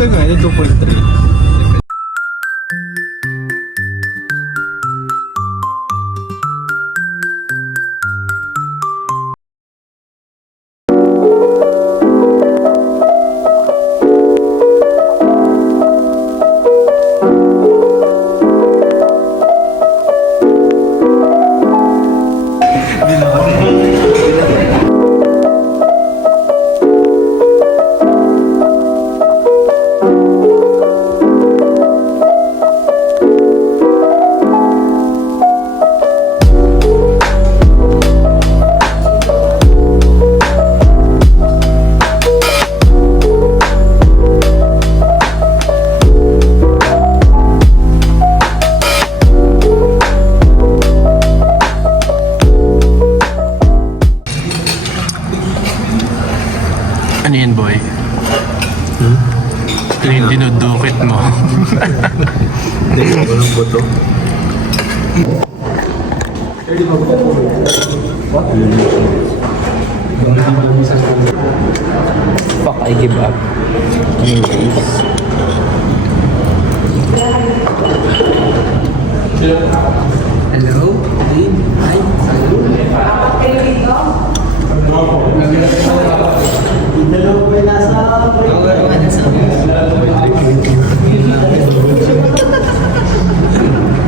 Ito nga, ito 2.3. Ano yan, boy? Ito yung dinudukit mo. Hindi, walang boto. Fuck, I give up. Hello? Hi?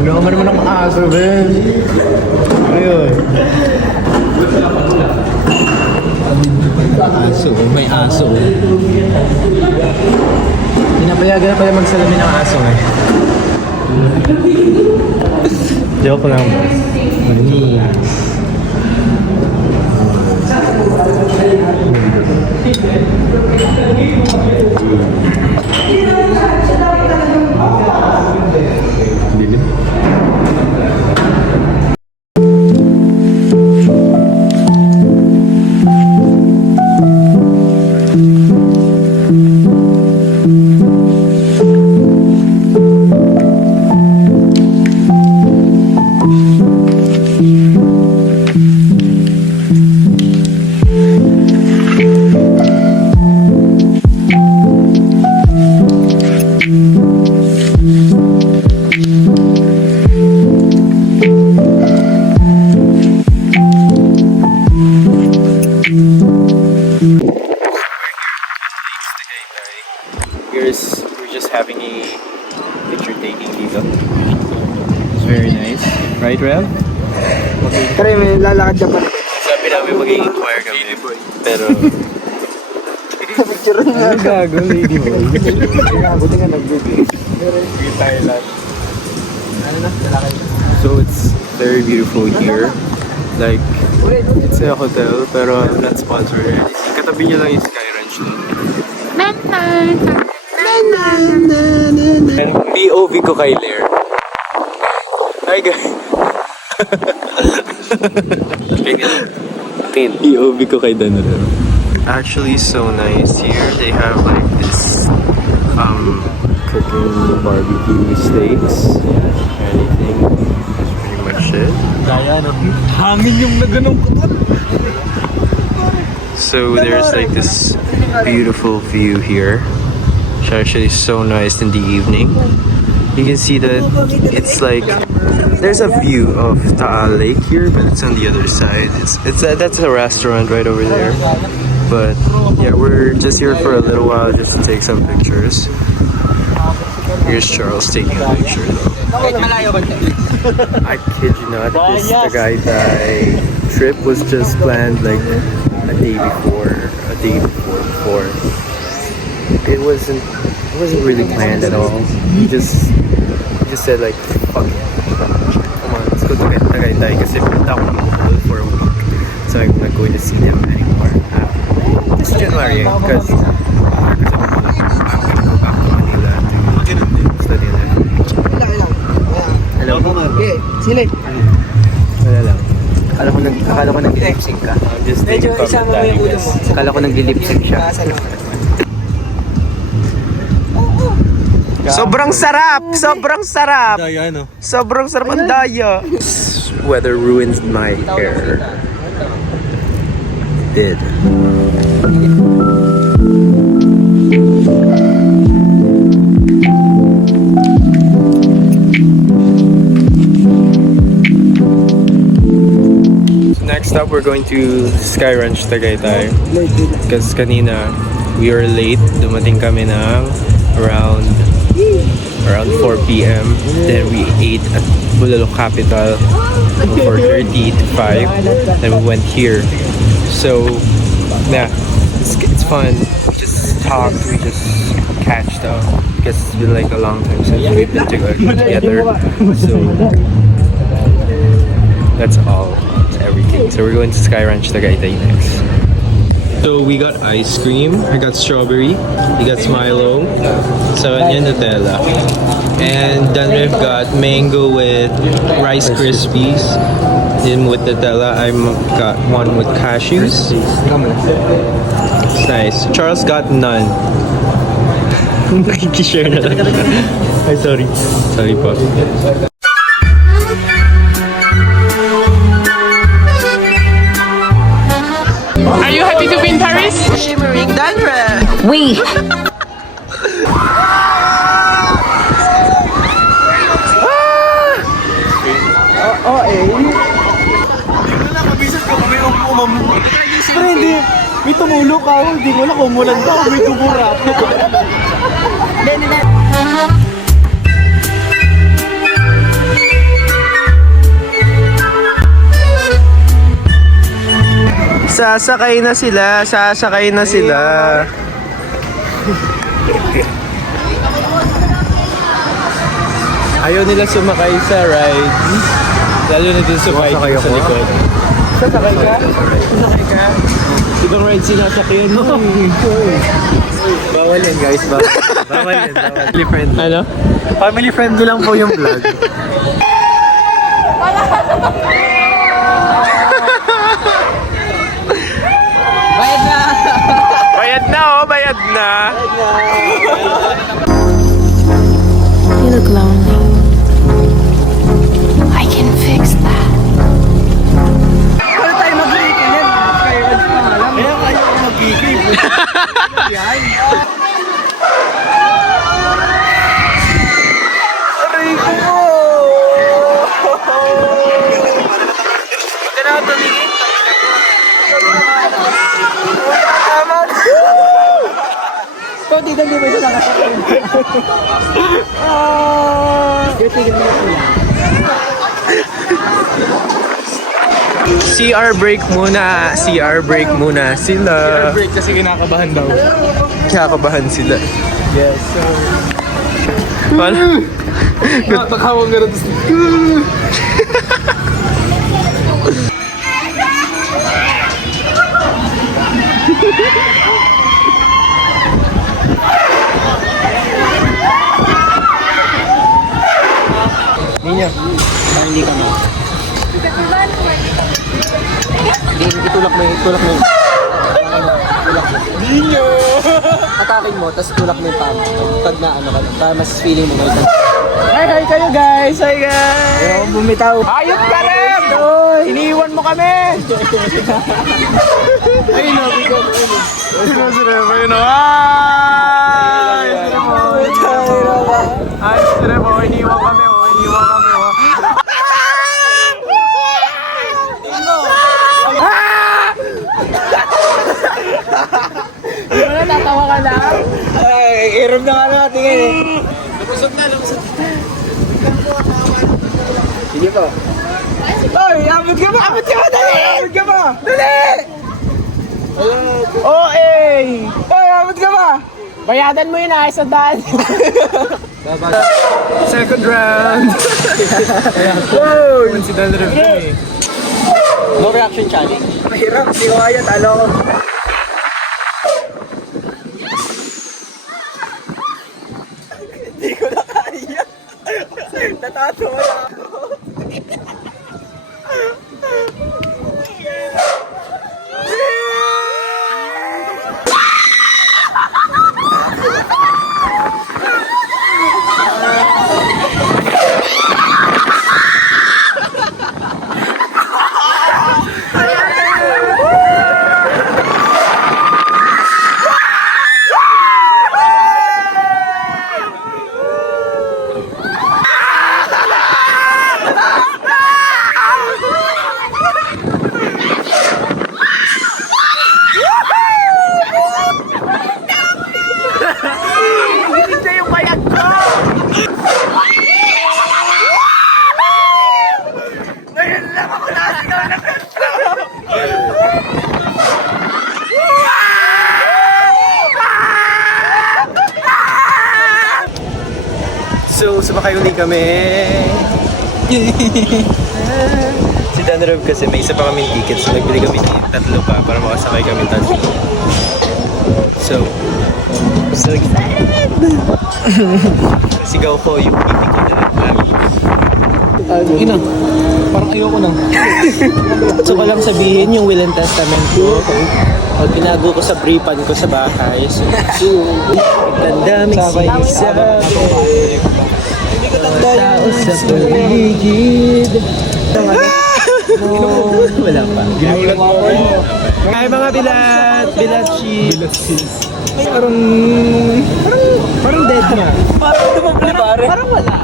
Gawa naman ng aso, Ben. Ayun. Aso, may aso. Pinapayagan na pala magsalamin ng aso eh. Joke lang. Manis. Dilim. We're just having a picture taking dito. It's very nice. Right, Rev? Kaya may lalakad ka pa. Sabi namin mag-i-inquire kami. Pero... Picture nga. Ano gago, lady boy? Buti nga nag-video. Sige tayo lang. Ano na? Lalakad. So it's very beautiful here. Like, it's a hotel, pero not sponsored. Katabi niya lang yung Sky Ranch doon. POV ko kay Lair. Hi guys. POV ko kay Dano. Actually so nice here. They have like this cooking barbecue steaks. Anything. That's pretty much it. Kaya no? Hangin yung naganong ko doon. So there's like this beautiful view here. It's actually so nice in the evening. You can see that it's like there's a view of Taal Lake here, but it's on the other side. That's a restaurant right over there. But yeah, we're just here for a little while just to take some pictures. Here's Charles taking a picture though. I kid you not, this Tagaytay trip was just planned like a day before. It wasn't really planned at all. He just said like, fuck it. Come on, let's go to Tagaytay kasi punta ako ng Bohol for a week. So I'm not going to see them anymore. This January, because I'm going to go back to Manila to study there. Hello? Sili. Wala lang. Akala ko nag-lip sync ka. I'm just Medyo taking isama mo public yung ulo diving. mo. Akala ko nag-lip sync siya. Sobrang sarap! Sobrang sarap! Daya no? Sobrang sarap ang daya! Weather ruins my hair. It did. next up, we're going to Sky Ranch Tagaytay. Because kanina, we were late. Dumating kami ng around 4 p.m. Then we ate at Bulalo Capital from 4:30 to 5. Then we went here. So, yeah, it's fun. We just talked, we just catched up. Because it's been like a long time since we've been together. So, that's all. That's everything. So we're going to Sky Ranch Tagaytay next. So we got ice cream. I got strawberry. We got Milo. So and Nutella. And then we've got mango with Rice Krispies. Then with Nutella, I got one with cashews. It's nice. Charles got none. Nakikishare na lang. Ay, sorry. Sorry po. Are you happy to be in Paris? Shimmering dandruff. We. Siyempre, hindi. May tumulog ako. Hindi ko na kumulan ba o may tumura. Sasakay na sila. Sasakay na sila. Ayaw nila sumakay sa ride. Lalo na dun sa bike sa likod. Sasakay ka? Sasakay ka? Ibang ride sinasakyan mo. Bawal yan guys. Bawal yan. Family friendly. Ano? Family friendly lang po yung vlog. Bayad na! Bayad na oh, bayad na. You look lonely. I can fix that. Wala tayo mag-break yan. Kaya kayo mag-break. Yan. Aray ko! Ito na ako tumingin. Ito, dito ba siya nakasakay? Tignan mo na lang. CR break muna. CR break muna sila. Break kasi kinakabahan daw. Kinakabahan sila. Yes, so... Wala. Pagkawang gano'n. Ninya, hindi ka na. Itulak mo yun. Ninya! Atakin mo, tapos tulak mo yung pamo. Pag na ano ka na, para mas feeling mo may Hi kayo guys! Hi guys! Ayaw bumitaw. Ayot ka rin! Iniiwan mo kami! Ayun o, bigyan mo. Ayun o, sirema, ayun o. Ay! Ay, sirema, iniiwan kami o. Iniiwan kami o. Wala, tatawa ka lang. Ay, irom na ka natin eh. Lumusot na. Sige po. Ay, abot ka ba? Dali! Abot ka ba? Dali! Oy, abot ka ba? Bayadan mo yun sa daan. Second round. Wow! Si Dan Revie. No reaction challenge. Mahirap, hindi ko kaya, talo ko. Hindi ko na kaya. Natatawa na ako. So, sumakay uli kami. Si Dan Rob kasi may isa pa kaming tickets. So, nagbili kami ng tatlo pa para makasakay kami tatlo. So excited! Sigaw ko yung pipi ko na nagplano. Ina, parang ayoko nang. So ko lang sabihin yung will and testament ko. Pag tinago ko sa briefan ko sa bahay. So, Tandaming sinasabi. hindi ko tanda yung sa paligid. Wala pa. Ay mga bilat cheese. Parang dead na. Parang dumabli pare. Parang wala.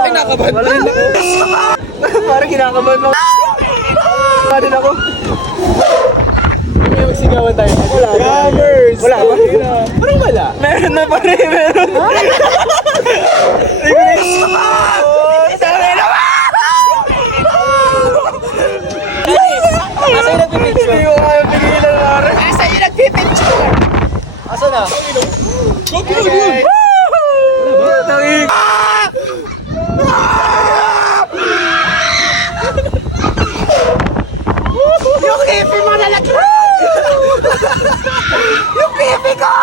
Ay, nakabahan pa rin ako. Parang kinakabahan mo. Pa rin ako. May magsigawan tayo. Wala. Gamers! Wala ba? Parang wala. Meron na pare, meron. Asa yung nagpipicture? Hindi ko kaya pigilan pare. Asa yung nagpipicture? Asa na? Go! Yung pipi mo nalagyan! Yung pipi ko!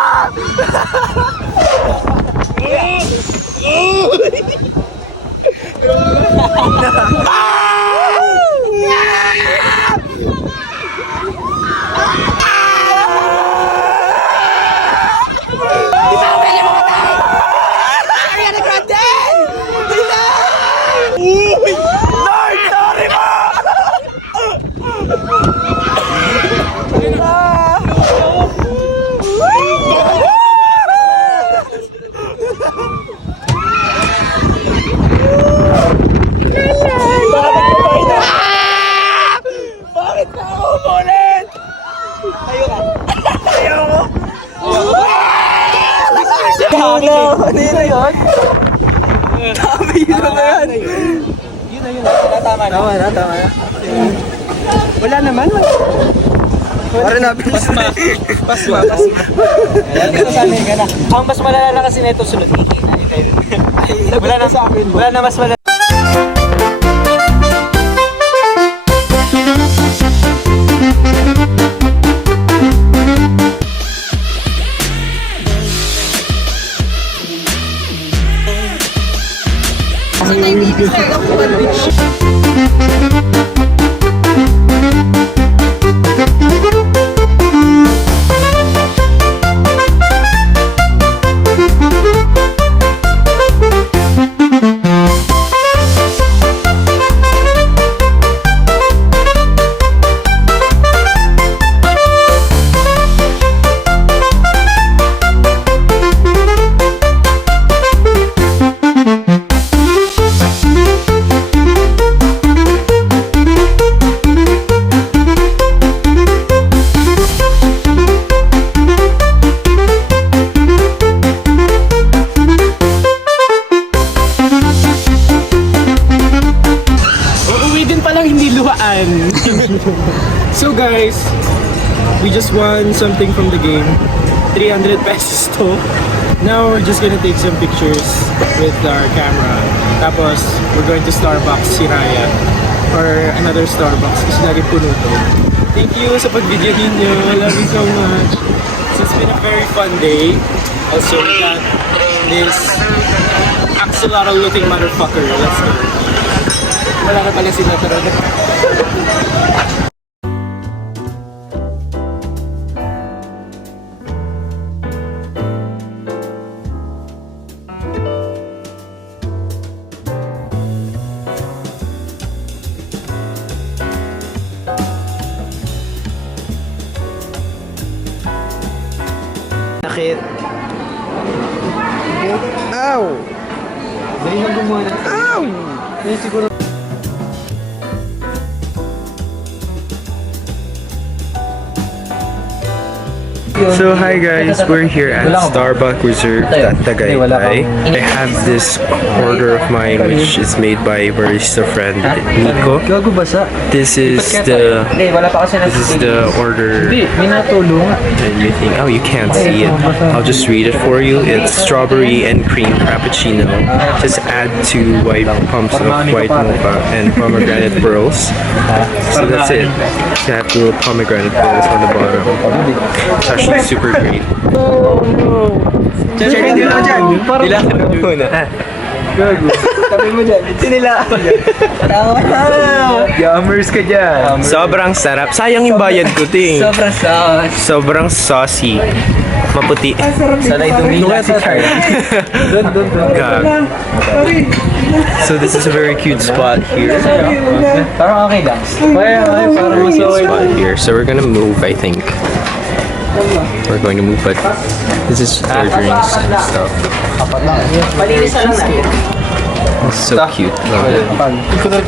Bakit na ako umulit? Tayo ka. Ayoko. Ano yun? Tama yun na yan. Yun na. Tama na. Wala naman. Parang nabilis na. Pasma. Ang mas malala kasi na ito sunod. Wala na mas malala. So guys, we just won something from the game. 300 pesos to. Now we're just gonna take some pictures with our camera. Tapos, we're going to Starbucks, Siraya. Or another Starbucks kasi lagi puno to. Thank you sa pag-video ninyo. I love you so much. So it's been a very fun day. Also, we got this axolotl looking motherfucker. Let's go. Wala na pala sila talaga. Sakit. Ow! Dahil na gumawa ng sakit. Ow! Dahil siguro... So hi guys, we're here at Starbucks Reserve at Tagaytay. I have this order of mine which is made by barista friend Nico. This is the order. And you think, oh, you can't see it. I'll just read it for you. It's strawberry and cream frappuccino. Just add 2 white pumps of white mocha and pomegranate pearls. So that's it. You have the little pomegranate pearls on the bottom. It's actually super great. Yummers ka dyan. Sobrang sarap. Sayang yung bayad ko, ting. Sobrang saucy. Maputi. Sanay tumila si Carl. God. So this is a very cute spot here. Parang okay lang. Very cute spot here. So we're gonna move, I think. We're going to move, but this is their drinks and stuff. It's so cute. Love it.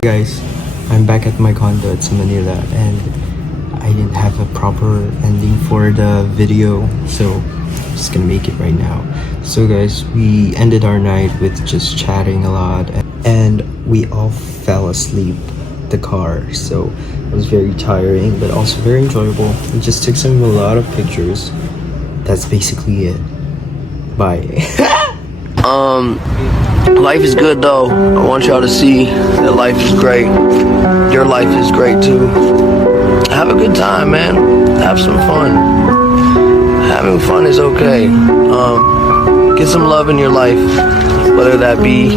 Guys, I'm back at my condo at Manila, and I didn't have a proper ending for the video, so I'm just gonna make it right now. So guys, we ended our night with just chatting a lot, and we all fell asleep in the car, so it was very tiring but also very enjoyable. We just took a lot of pictures. That's basically it. Bye. Life is good though. I want y'all to see that life is great. Your life is great too. Have a good time, man. Have some fun. Having fun is okay. Get some love in your life, whether that be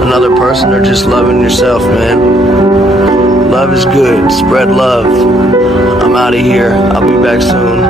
another person or just loving yourself, man. Love is good. Spread love. I'm out of here. I'll be back soon.